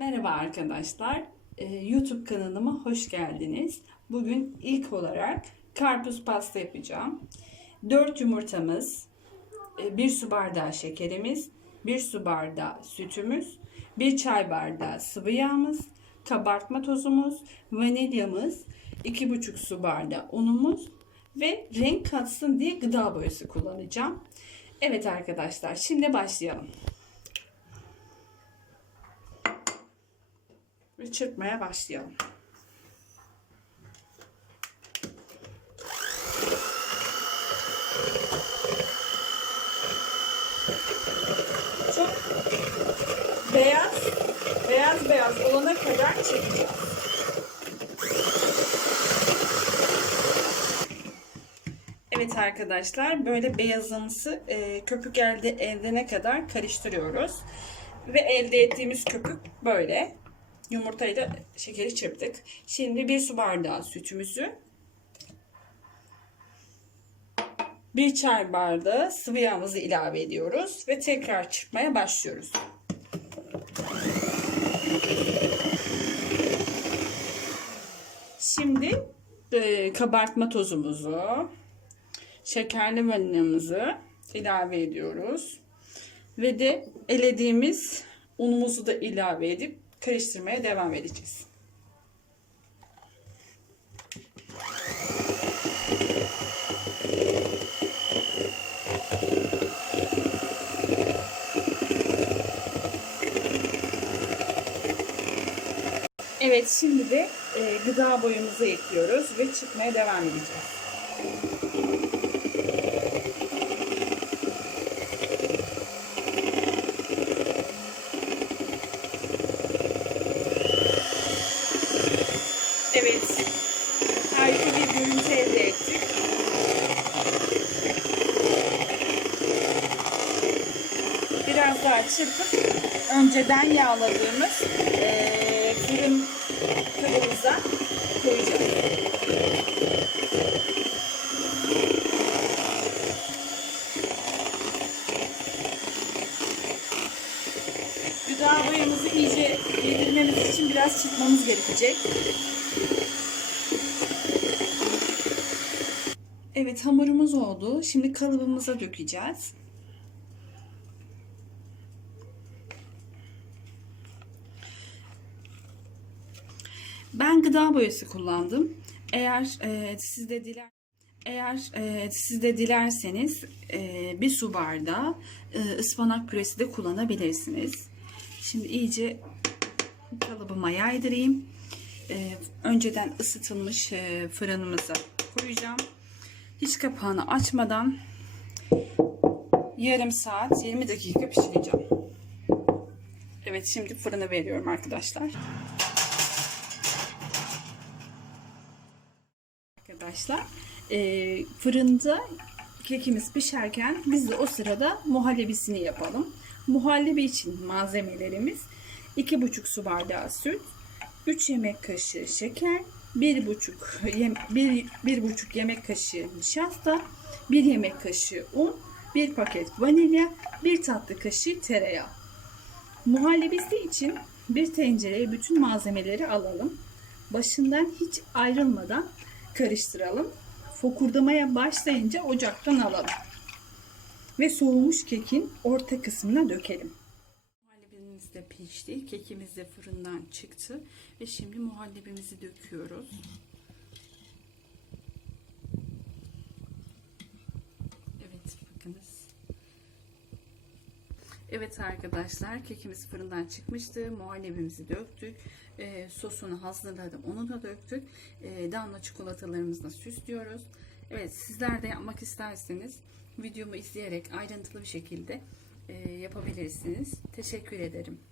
Merhaba arkadaşlar. Ee, YouTube kanalıma hoş geldiniz. Bugün ilk olarak karpuz pasta yapacağım. 4 yumurtamız, 1 su bardağı şekerimiz, 1 su bardağı sütümüz, 1 çay bardağı sıvı yağımız, kabartma tozumuz, vanilyamız, 2,5 su bardağı unumuz ve renk katsın diye gıda boyası kullanacağım. Evet arkadaşlar şimdi başlayalım. Ve çırpmaya başlayalım. Çok beyaz, beyaz beyaz olana kadar çekeceğiz. Evet arkadaşlar böyle beyazımsı e, köpük elde edene kadar karıştırıyoruz. Ve elde ettiğimiz köpük böyle. Yumurtayla şekeri çırptık. Şimdi bir su bardağı sütümüzü bir çay bardağı sıvı yağımızı ilave ediyoruz ve tekrar çırpmaya başlıyoruz. Şimdi e, kabartma tozumuzu, şekerli vanilyamızı ilave ediyoruz. Ve de elediğimiz unumuzu da ilave edip karıştırmaya devam edeceğiz. Evet şimdi de e, gıda boyumuzu ekliyoruz ve çıkmaya devam edeceğiz. Evet. Harika bir görüntü elde ettik. Daha çırpıp önceden yağladığımız eee fırın koyacağız. Gıda boyamızı iyice yedirmemiz için biraz çırpmamız gerekecek. Evet hamurumuz oldu. Şimdi kalıbımıza dökeceğiz. Ben gıda boyası kullandım. Eğer e, siz de diler eğer e, siz de dilerseniz e, bir su bardağı e, ıspanak püresi de kullanabilirsiniz. Şimdi iyice kalıbıma yaydırayım. E, önceden ısıtılmış e, fırınımıza koyacağım. Hiç kapağını açmadan yarım saat 20 dakika pişireceğim. Evet şimdi fırına veriyorum arkadaşlar. Arkadaşlar e, fırında kekimiz pişerken biz de o sırada muhallebisini yapalım. Muhallebi için malzemelerimiz 2,5 su bardağı süt, 3 yemek kaşığı şeker, 1,5 yem, 1, 1,5 yemek kaşığı nişasta, 1 yemek kaşığı un, 1 paket vanilya, 1 tatlı kaşığı tereyağı. Muhallebisi için bir tencereye bütün malzemeleri alalım. Başından hiç ayrılmadan karıştıralım. Fokurdamaya başlayınca ocaktan alalım. Ve soğumuş kekin orta kısmına dökelim. Muhallebimiz de pişti. Kekimiz de fırından çıktı. Ve şimdi muhallebimizi döküyoruz. Evet bakınız. Evet arkadaşlar kekimiz fırından çıkmıştı. Muhallebimizi döktük. E, sosunu hazırladım. Onu da döktük. E, damla çikolatalarımızla süslüyoruz. Evet sizler de yapmak isterseniz videomu izleyerek ayrıntılı bir şekilde e, yapabilirsiniz. Teşekkür ederim.